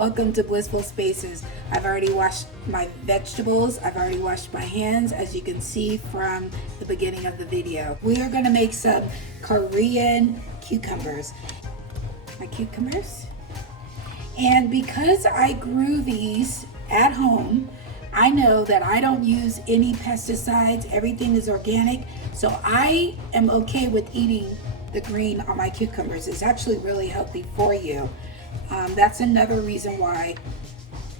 Welcome to Blissful Spaces. I've already washed my vegetables. I've already washed my hands, as you can see from the beginning of the video. We are going to make some Korean cucumbers. My cucumbers. And because I grew these at home, I know that I don't use any pesticides. Everything is organic. So I am okay with eating the green on my cucumbers. It's actually really healthy for you. That's another reason why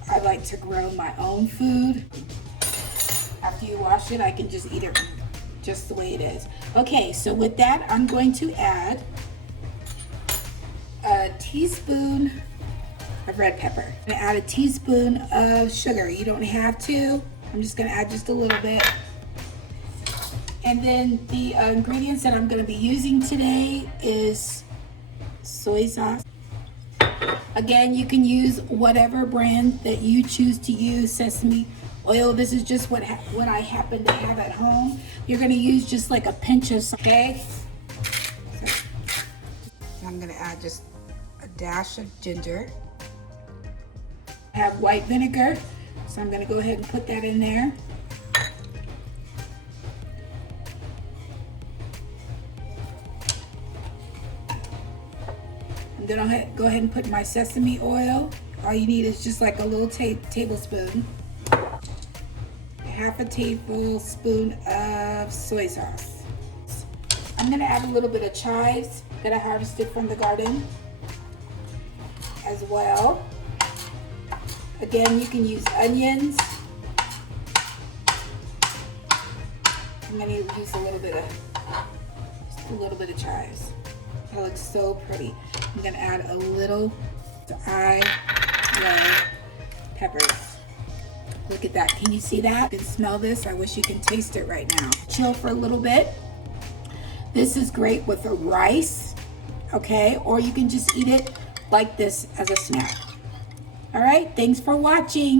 I like to grow my own food. After you wash it, I can just eat it just the way it is. Okay, so with that, I'm going to add a teaspoon of red pepper. I'm gonna add a teaspoon of sugar. You don't have to. I'm just gonna add just a little bit. And then the ingredients that I'm gonna be using today is soy sauce. Again, you can use whatever brand that you choose to use. Sesame oil, this is just what I happen to have at home. You're gonna use just like a pinch of salt, okay? So, I'm gonna add just a dash of ginger. I have white vinegar, so I'm gonna go ahead and put that in there. I'm gonna go ahead and put my sesame oil. All you need is just like a little tablespoon. Half a tablespoon of soy sauce. I'm gonna add a little bit of chives that I harvested from the garden as well. Again, you can use onions. I'm gonna use a little bit of chives. That looks so pretty. I'm gonna add a little I love peppers. Look at that, can you see that? You can smell this, I wish you can taste it right now. Chill for a little bit. This is great with a rice, okay? Or you can just eat it like this as a snack. All right, thanks for watching.